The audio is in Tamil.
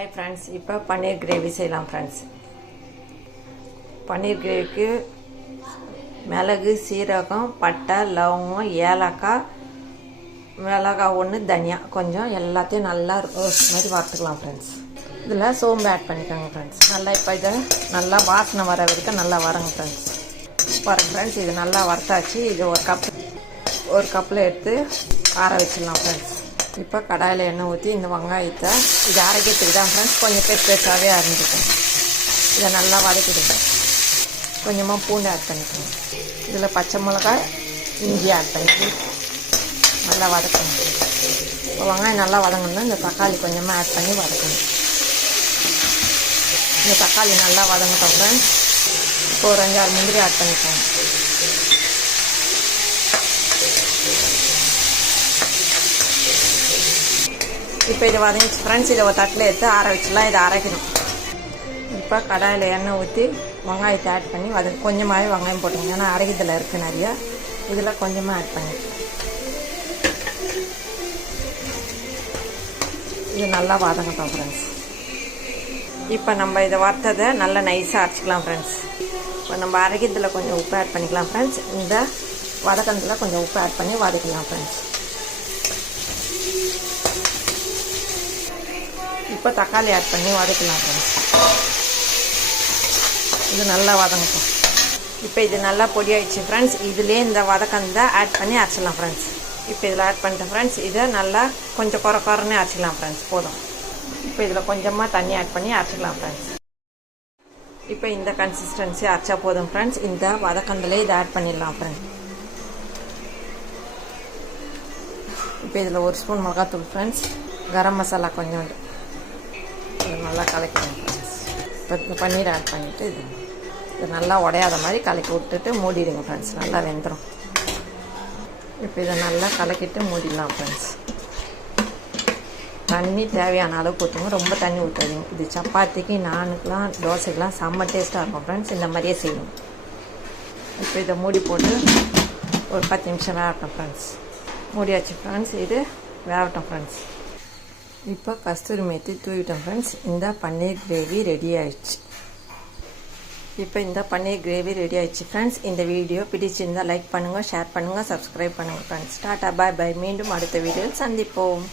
Hi friends, இப்போ பன்னீர் கிரேவி செய்யலாம் friends. பன்னீர் கிரேவிக்கு மிளகு, சீரகம், பட்டை, லவங்கம், ஏலக்காய், மிளகாய் ஒன்று, தனியா கொஞ்சம் எல்லாத்தையும் நல்லா ரோஸ்ட் மாதிரி வறுத்துக்கலாம் ஃப்ரெண்ட்ஸ். இதில் சோம்பு ஆட் பண்ணிக்கோங்க ஃப்ரெண்ட்ஸ். நல்லா இப்போ இதை நல்லா வாசனை வர வரைக்கும் நல்லா வரங்க ஃப்ரெண்ட்ஸ். பாருங்கள் ஃப்ரெண்ட்ஸ், இது நல்லா வறுத்தாச்சு. இது ஒரு கப்பில் எடுத்து ஆற வச்சிடலாம் ஃப்ரெண்ட்ஸ். இப்போ கடாயில் எண்ணெய் ஊற்றி இந்த வெங்காயத்தை இது அரைக்கிறதுக்கு தான் ஃப்ரெண்ட்ஸ் கொஞ்சம் பெருசாகவே அரைஞ்சிக்கும். இதை நல்லா வதக்கிடுங்க. கொஞ்சமாக பூண்டு ஆட் பண்ணிக்கணும். இதில் பச்சை மிளகாய், இஞ்சி ஆட் பண்ணிட்டு நல்லா வதக்கணும். இப்போ வெங்காயம் நல்லா வதங்கணும்னா இந்த தக்காளி கொஞ்சமாக ஆட் பண்ணி வதக்கணும். இந்த தக்காளி நல்லா வதங்கட்டும் ஃப்ரெண்ட்ஸ். இப்போ ஒரு 5-6 முந்திரி ஆட் பண்ணிக்கோங்க. இப்போ இதை வதங்கிச்சு ஃப்ரெண்ட்ஸ். இதை ஒரு தட்டில் எடுத்து ஆற வச்சிடலாம். இதை அரைக்கணும். இப்போ கடாயில் எண்ணெய் ஊற்றி வெங்காயத்தை ஆட் பண்ணி கொஞ்சமாகவே வெங்காயம் போட்டுங்க. ஏன்னா அரைக்கிறதுல இருக்குது நிறையா. இதில் கொஞ்சமாக ஆட் பண்ணி இது நல்லா வதங்கட்டும் ஃப்ரெண்ட்ஸ். இப்போ நம்ம இதை வறுத்ததை நல்லா நைஸாக அரைச்சிக்கலாம் ஃப்ரெண்ட்ஸ். இப்போ நம்ம அரைக்கிறதுல கொஞ்சம் உப்பு ஆட் பண்ணிக்கலாம் ஃப்ரெண்ட்ஸ். இந்த வதக்கத்தில் கொஞ்சம் உப்பு ஆட் பண்ணி வதக்கலாம் ஃப்ரெண்ட்ஸ். இப்போ தக்காளி ஆட் பண்ணி வதக்கலாம் ஃப்ரெண்ட்ஸ். இது நல்லா வதங்கட்டும். இப்போ இது நல்லா பொடி ஆகிடுச்சு ஃப்ரெண்ட்ஸ். இதுலேயே இந்த வதக்கந்தை ஆட் பண்ணி அரைச்சிடலாம் ஃப்ரெண்ட்ஸ். இப்போ இதில் ஆட் பண்ணிட்டேன் ஃப்ரெண்ட்ஸ். இதை நல்லா கொஞ்சம் குறைன்னு அரைச்சிக்கலாம் ஃப்ரெண்ட்ஸ். போதும். இப்போ இதில் கொஞ்சமாக தண்ணி ஆட் பண்ணி அரைச்சிக்கலாம் ஃப்ரெண்ட்ஸ். இப்போ இந்த கன்சிஸ்டன்சி அரைச்சா போதும் ஃப்ரெண்ட்ஸ். இந்த வதக்கந்திலே இதை ஆட் பண்ணிடலாம் ஃப்ரெண்ட்ஸ். இப்போ இதில் 1 ஸ்பூன் மிளகாத்தூள் ஃப்ரெண்ட்ஸ். கரம் மசாலா கொஞ்சோண்டு நல்லா கலக்கிடுங்க ஃப்ரெண்ட்ஸ். இப்போ இந்த பன்னீர் ஆட் பண்ணிவிட்டு இது நல்லா உடையாத மாதிரி கலக்கி விட்டுட்டு மூடிடுங்க ஃப்ரெண்ட்ஸ். நல்லா வெந்துடும். இப்போ இதை நல்லா கலக்கிட்டு மூடிடலாம் ஃப்ரெண்ட்ஸ். தண்ணி தேவையான அளவுக்கு ஊற்றுங்க. ரொம்ப தண்ணி ஊற்றாதீங்க. இது சப்பாத்திக்கு, நானுக்கெலாம், தோசைக்கெலாம் செம்ம டேஸ்ட்டாக இருக்கும் ஃப்ரெண்ட்ஸ். இந்த மாதிரியே செய்யணும். இப்போ இதை மூடி போட்டு ஒரு 10 நிமிஷம் வேகட்டும் ஃப்ரெண்ட்ஸ். மூடியாச்சு ஃப்ரெண்ட்ஸ். இது வேகட்டும் ஃப்ரெண்ட்ஸ். இப்போ கஸ்தூரி மேத்தி தூவிட்டோம் ஃப்ரெண்ட்ஸ். இந்த பன்னீர் கிரேவி ரெடி ஆயிடுச்சு. இப்போ இந்த பன்னீர் கிரேவி ரெடி ஆயிடுச்சு ஃப்ரெண்ட்ஸ். இந்த வீடியோ பிடிச்சிருந்தால் லைக் பண்ணுங்கள், ஷேர் பண்ணுங்கள், சப்ஸ்கிரைப் பண்ணுங்கள் ஃப்ரெண்ட்ஸ். டாட்டா, பாய் பாய். மீண்டும் அடுத்த வீடியோவில் சந்திப்போம்.